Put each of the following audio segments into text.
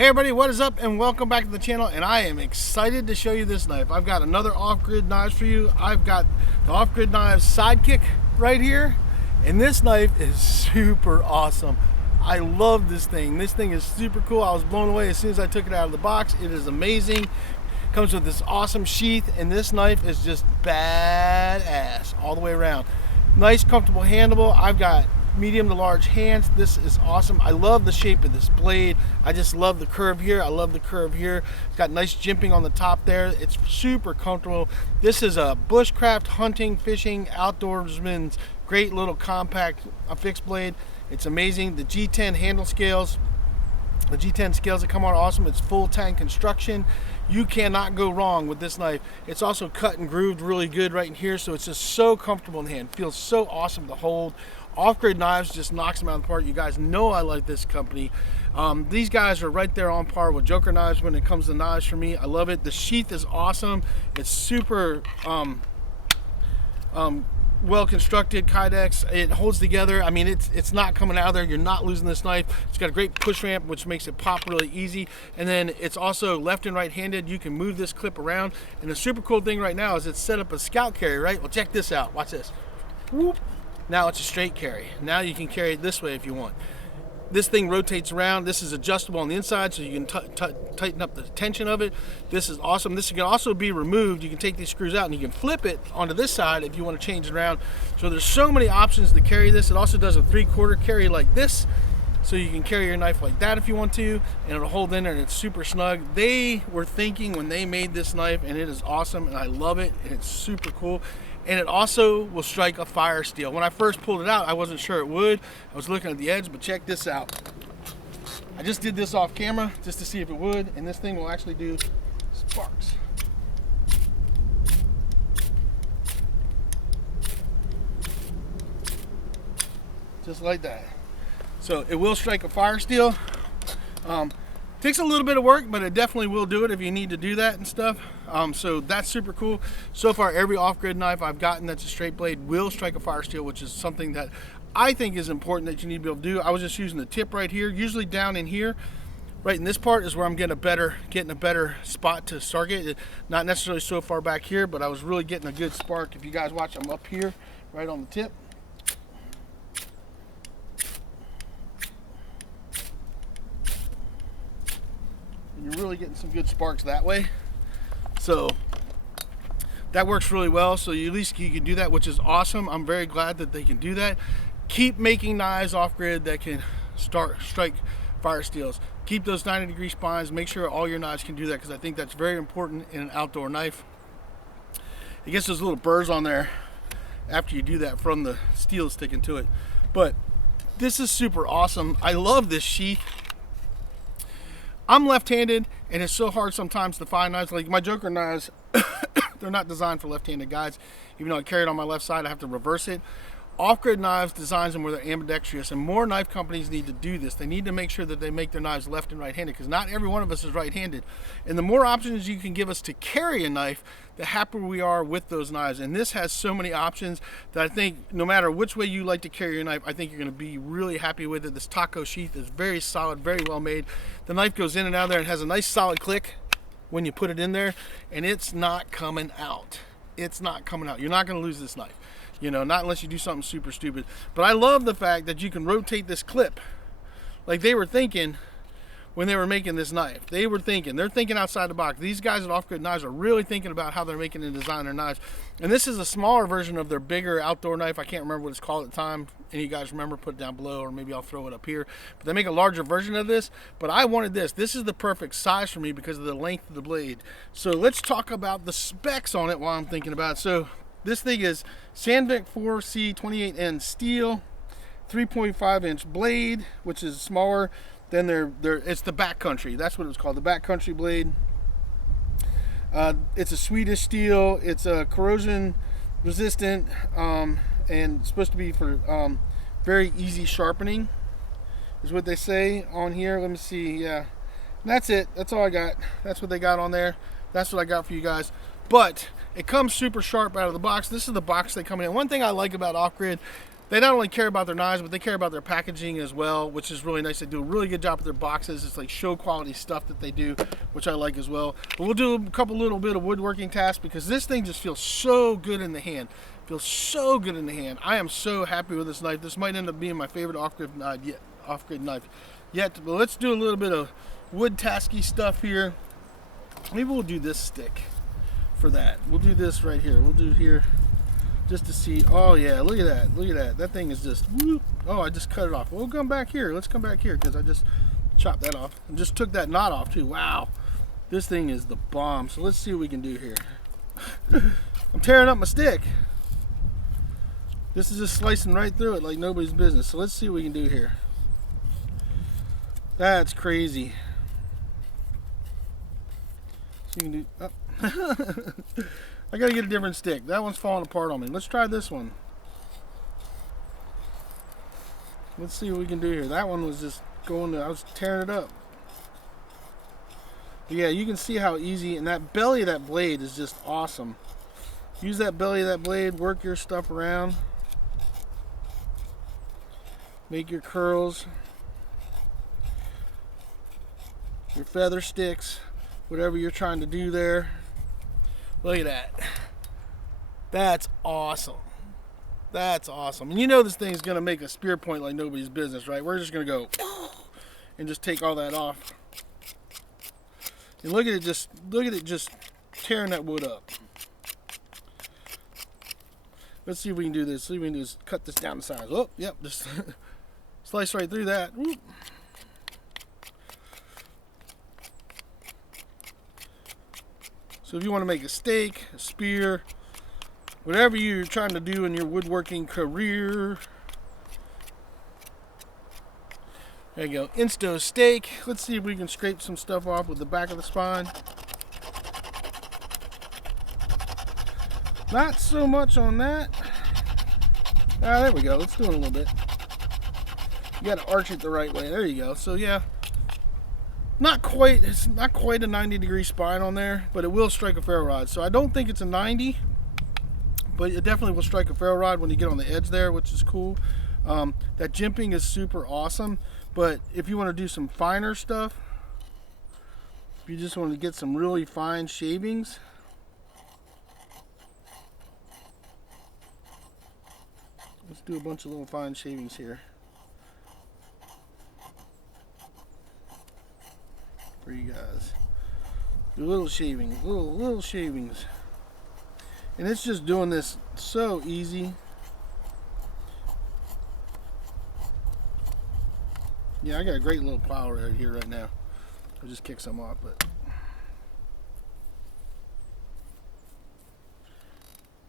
Hey everybody, what is up and welcome back to the channel, and I am excited to show you this knife. I've got another off-grid knives for you. I've got the off-grid knives SideKick right here, and this knife is super awesome. I love this thing. This thing is super cool. I was blown away as soon as I took it out of the box. It is amazing. Comes with this awesome sheath, and this knife is just badass all the way around. Nice, comfortable handleable. I've got medium to large hands. This is awesome. I love the shape of this blade. I just love the curve here. I love the curve here. It's got nice jimping on the top there. It's super comfortable. This is a bushcraft, hunting, fishing, outdoorsman's great little compact fixed blade. It's amazing. The G10 handle scales, the G10 scales that come on are awesome. It's full tank construction. You cannot go wrong with this knife. It's also cut and grooved really good right in here, so it's just so comfortable in the hand. Feels so awesome to hold. Off-Grid Knives just knocks them out of the park. You guys know I like this company. These guys are right there on par with Joker Knives when it comes to knives for me. I love it. The sheath is awesome. It's super well constructed Kydex. It holds together. I mean, it's not coming out of there. You're not losing this knife. It's got a great push ramp, which makes it pop really easy. And then it's also left and right handed. You can move this clip around. And the super cool thing right now is it's set up a scout carry, right? Well, check this out. Watch this. Whoop. Now it's a straight carry. Now you can carry it this way if you want. This thing rotates around. This is adjustable on the inside, so you can tighten up the tension of it. This is awesome. This can also be removed. You can take these screws out and you can flip it onto this side if you want to change it around. So there's so many options to carry this. It also does a 3/4 carry like this, so you can carry your knife like that if you want to, and it'll hold in there and it's super snug. They were thinking when they made this knife, and it is awesome, and I love it, and it's super cool. And it also will strike a fire steel. When I first pulled it out, I wasn't sure it would. I was looking at the edge, but check this out. I just did this off camera just to see if it would, and this thing will actually do sparks. Just like that. So it will strike a fire steel. Takes a little bit of work, but it definitely will do it if you need to do that and stuff. So that's super cool. So far, every off-grid knife I've gotten that's a straight blade will strike a fire steel, which is something that I think is important that you need to be able to do. I was just using the tip right here. Usually down in here, right in this part is where I'm getting a better spot to start it. Not necessarily so far back here, but I was really getting a good spark. If you guys watch, I'm up here, right on the tip. You're really getting some good sparks that way, so that works really well. So at least you can do that, which is awesome. I'm very glad that they can do that. Keep making knives off grid that can strike fire steels. Keep those 90-degree spines. Make sure all your knives can do that, because I think that's very important in an outdoor knife. It gets those little burrs on there after you do that from the steel sticking to it. But this is super awesome. I love this sheath. I'm left-handed, and it's so hard sometimes to find knives. Like my Joker knives, they're not designed for left-handed guys. Even though I carry it on my left side, I have to reverse it. Off-Grid Knives designs them where they're ambidextrous, and more knife companies need to do this. They need to make sure that they make their knives left and right-handed, because not every one of us is right-handed. And the more options you can give us to carry a knife, the happier we are with those knives. And this has so many options that I think no matter which way you like to carry your knife, I think you're going to be really happy with it. This taco sheath is very solid, very well made. The knife goes in and out of there and has a nice solid click when you put it in there, and it's not coming out. It's not coming out. You're not going to lose this knife. You know, not unless you do something super stupid. But I love the fact that you can rotate this clip like they were thinking when they were making this knife. They're thinking outside the box. These guys at Off-Grid Knives are really thinking about how they're making and designing their knives. And this is a smaller version of their bigger outdoor knife. I can't remember what it's called at the time. Any of you guys remember, put it down below, or maybe I'll throw it up here. But they make a larger version of this. But I wanted this. This is the perfect size for me because of the length of the blade. So let's talk about the specs on it while I'm thinking about it. So this thing is Sandvik 4C 28N steel, 3.5-inch blade, which is smaller than it's the backcountry. That's what it was called, the backcountry blade. It's a Swedish steel. It's corrosion resistant, and supposed to be for very easy sharpening, is what they say on here. Let me see. Yeah, and that's it. That's all I got. That's what they got on there. That's what I got for you guys. But it comes super sharp out of the box. This is the box they come in. One thing I like about Off-Grid, they not only care about their knives, but they care about their packaging as well, which is really nice. They do a really good job with their boxes. It's like show quality stuff that they do, which I like as well. But we'll do a couple little bit of woodworking tasks because this thing just feels so good in the hand. Feels so good in the hand. I am so happy with this knife. This might end up being my favorite off-grid knife yet. But let's do a little bit of wood tasky stuff here. Maybe we'll do this stick for that. We'll do this right here. We'll do here. Just to see. Oh yeah, look at that, look at that. That thing is just, whoop. Oh, I just cut it off. We'll come back here. Let's come back here because I just chopped that off and just took that knot off too. Wow, this thing is the bomb. So let's see what we can do here. I'm tearing up my stick. This is just slicing right through it like nobody's business. So let's see what we can do here. That's crazy. So you can do, oh. I gotta get a different stick. That one's falling apart on me. Let's try this one. Let's see what we can do here. That one was just going to, I was tearing it up. But yeah, you can see how easy, and that belly of that blade is just awesome. Use that belly of that blade, work your stuff around. Make your curls. Your feather sticks. Whatever you're trying to do there. Look at that. That's awesome. That's awesome. And you know this thing's going to make a spear point like nobody's business, right? We're just going to go and just take all that off. And look at it just tearing that wood up. Let's see if we can do this. See if we can just cut this down to size. Oh, yep, just slice right through that. Whoop. So if you want to make a stake, a spear, whatever you're trying to do in your woodworking career. There you go, Insto stake. Let's see if we can scrape some stuff off with the back of the spine. Not so much on that. Ah, there we go. Let's do it a little bit. You got to arch it the right way. There you go. So yeah. Not quite, it's not quite a 90-degree spine on there, but it will strike a ferro rod. So I don't think it's a 90, but it definitely will strike a ferro rod when you get on the edge there, which is cool. That jimping is super awesome, but if you want to do some finer stuff, if you just want to get some really fine shavings, let's do a bunch of little fine shavings here. For you guys, do little shavings, little shavings, and it's just doing this so easy. Yeah, I got a great little plow right here right now. I'll just kick some off, but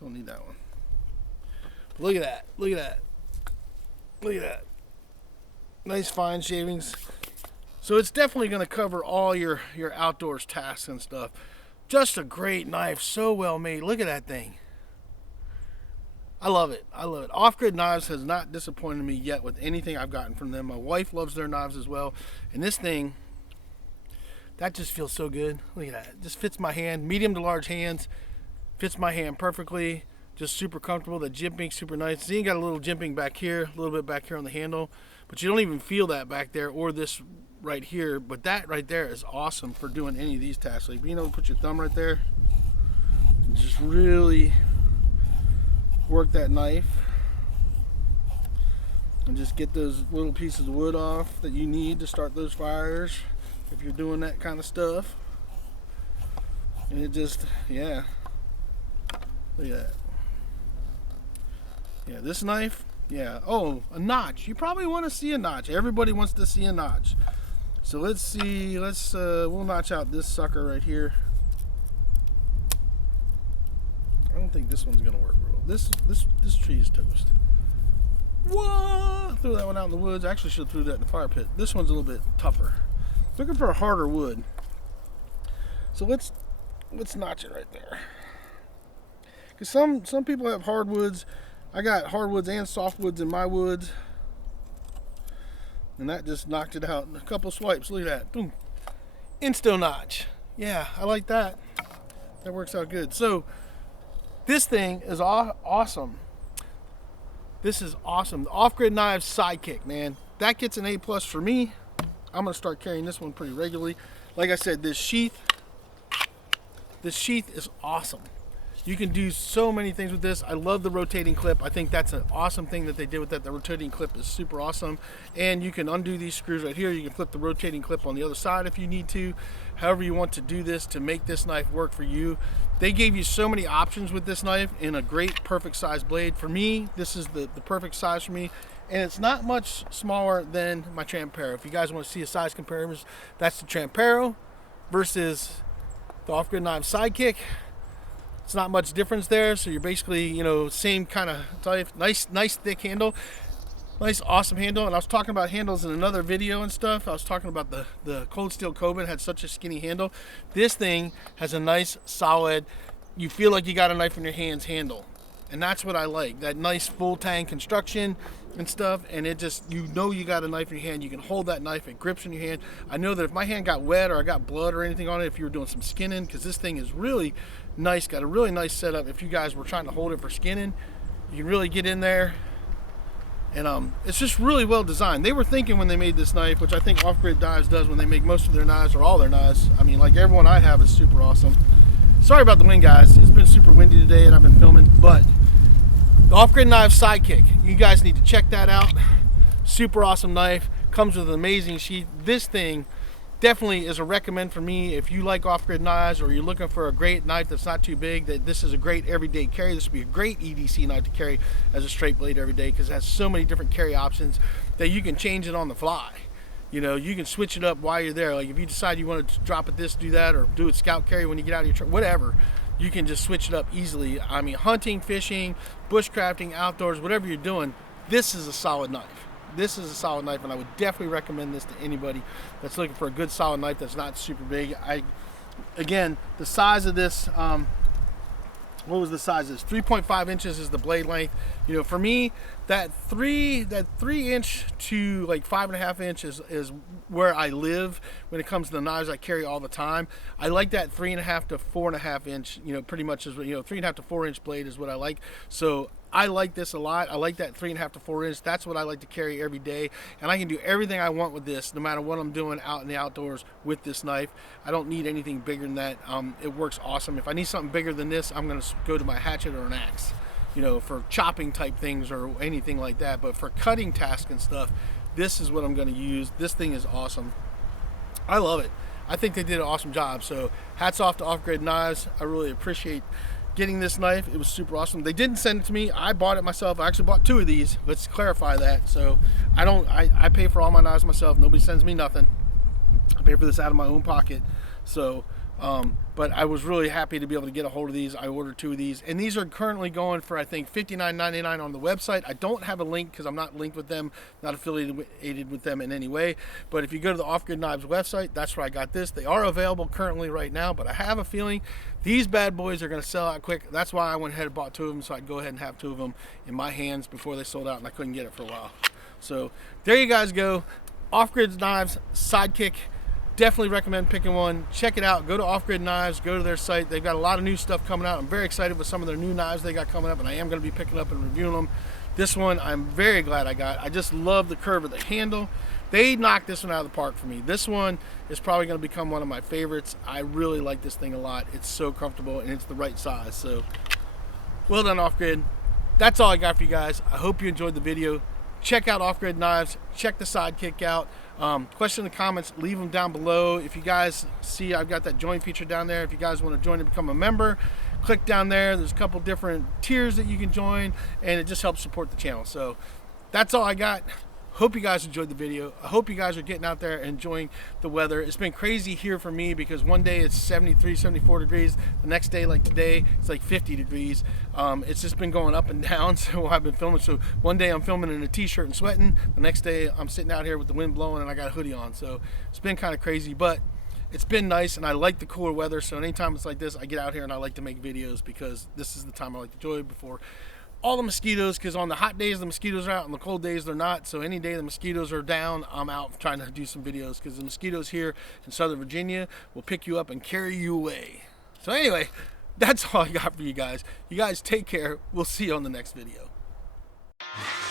don't need that one. But look at that! Look at that! Look at that! Nice fine shavings. So it's definitely going to cover all your outdoors tasks and stuff. Just a great knife, so well made. Look at that thing. I love it. I love it. Off-Grid Knives has not disappointed me yet with anything I've gotten from them. My wife loves their knives as well. And this thing, that just feels so good. Look at that. It just fits my hand. Medium to large hands. Fits my hand perfectly. Just super comfortable. The jimping super nice. See, you got a little jimping back here, a little bit back here on the handle. But you don't even feel that back there or this right here. But that right there is awesome for doing any of these tasks. Like being able to put your thumb right there and just really work that knife and just get those little pieces of wood off that you need to start those fires if you're doing that kind of stuff. And it just, yeah, look at that. Yeah, this knife, yeah. Oh, a notch. You probably want to see a notch. Everybody wants to see a notch. So let's see, we'll notch out this sucker right here. I don't think this one's gonna work real. This tree is toast. Whoa! Threw that one out in the woods. I actually should have threw that in the fire pit. This one's a little bit tougher. Looking for a harder wood. So let's notch it right there. Cause some people have hardwoods. I got hardwoods and softwoods in my woods. And that just knocked it out in a couple swipes. Look at that. Boom. Insto notch. Yeah, I like that. That works out good. So this thing is awesome. This is awesome. The OffGrid knives SideKick, man. That gets an A+ for me. I'm gonna start carrying this one pretty regularly. Like I said, this sheath is awesome. You can do so many things with this. I love the rotating clip. I think that's an awesome thing that they did with that. The rotating clip is super awesome. And you can undo these screws right here. You can flip the rotating clip on the other side if you need to. However you want to do this to make this knife work for you. They gave you so many options with this knife in a great, perfect size blade. For me, this is the perfect size for me. And it's not much smaller than my Trampero. If you guys want to see a size comparison, that's the Trampero versus the OffGrid knife SideKick. It's not much difference there, so you're basically, you know, same kind of type. Nice thick handle, nice awesome handle. And I was talking about handles in another video and stuff. I was talking about the Cold Steel Cobra had such a skinny handle. This thing has a nice solid, you feel like you got a knife in your hands handle, and that's what I like. That nice full tang construction and stuff, and it just, you know, you got a knife in your hand. You can hold that knife, it grips in your hand. I know that if my hand got wet or I got blood or anything on it, if you were doing some skinning, because this thing is really nice, got a really nice setup. If you guys were trying to hold it for skinning, you can really get in there, and it's just really well designed. They were thinking when they made this knife, which I think OffGrid Knives does when they make most of their knives or all their knives. I mean, like everyone I have is super awesome. Sorry about the wind, guys. It's been super windy today and I've been filming, but the OffGrid Knives SideKick, you guys need to check that out. Super awesome knife, comes with an amazing sheath. This thing definitely is a recommend for me. If you like OffGrid knives or you're looking for a great knife that's not too big, that this is a great everyday carry. This would be a great EDC knife to carry as a straight blade every day, because it has so many different carry options that you can change it on the fly. You know, you can switch it up while you're there. Like if you decide you want to drop it this, do that, or do it scout carry when you get out of your truck, whatever, you can just switch it up easily. I mean, hunting, fishing, bushcrafting, outdoors, whatever you're doing, this is a solid knife. This is a solid knife, and I would definitely recommend this to anybody that's looking for a good solid knife that's not super big. Again, the size of this, what was the size of this? 3.5 inches is the blade length. You know, for me, that 3 inch to like 5.5 inches is where I live when it comes to the knives I carry all the time. I like that 3.5 to 4.5 inch, you know, pretty much is, you know, 3.5 to 4 inch blade is what I like. So I like this a lot. I like that 3.5 to 4 inch. That's what I like to carry every day, and I can do everything I want with this, no matter what I'm doing out in the outdoors with this knife. I don't need anything bigger than that. It works awesome. If I need something bigger than this, I'm going to go to my hatchet or an axe, you know, for chopping type things or anything like that. But for cutting tasks and stuff, this is what I'm going to use. This thing is awesome. I love it. I think they did an awesome job. So hats off to OffGrid Knives. I really appreciate getting this knife. It was super awesome. They didn't send it to me. I bought it myself. I actually bought 2 of these. Let's clarify that. So I pay for all my knives myself. Nobody sends me nothing. I pay for this out of my own pocket. So but I was really happy to be able to get a hold of these. I ordered 2 of these, and these are currently going for, I think, $59.99 on the website. I don't have a link because I'm not linked with them, not affiliated with them in any way. But if you go to the OffGrid Knives website, that's where I got this. They are available currently right now, but I have a feeling these bad boys are going to sell out quick. That's why I went ahead and bought 2 of them, so I could go ahead and have 2 of them in my hands before they sold out and I couldn't get it for a while. So there you guys go. OffGrid Knives SideKick. Definitely recommend picking one. Check it out. Go to OffGrid Knives. Go to their site. They've got a lot of new stuff coming out. I'm very excited with some of their new knives they got coming up, and I am going to be picking up and reviewing them. This one I'm very glad I got. I just love the curve of the handle. They knocked this one out of the park for me. This one is probably going to become one of my favorites. I really like this thing a lot. It's so comfortable, and it's the right size. So well done, OffGrid. That's all I got for you guys. I hope you enjoyed the video. Check out OffGrid Knives. Check the SideKick out. Question in the comments, leave them down below. If you guys see, I've got that join feature down there. If you guys want to join and become a member, click down there. There's a couple different tiers that you can join, and it just helps support the channel. So that's all I got. Hope you guys enjoyed the video. I hope you guys are getting out there and enjoying the weather. It's been crazy here for me because one day it's 73, 74 degrees. The next day, like today, it's like 50 degrees. It's just been going up and down, so I've been filming. So one day I'm filming in a t-shirt and sweating. The next day I'm sitting out here with the wind blowing and I got a hoodie on. So it's been kind of crazy, but it's been nice, and I like the cooler weather. So anytime it's like this, I get out here and I like to make videos because this is the time I like to enjoy before all the mosquitoes, because on the hot days the mosquitoes are out, on the cold days they're not. So any day the mosquitoes are down, I'm out trying to do some videos, because the mosquitoes here in Southern Virginia will pick you up and carry you away. So anyway, that's all I got for you guys. You guys take care. We'll see you on the next video. Bye.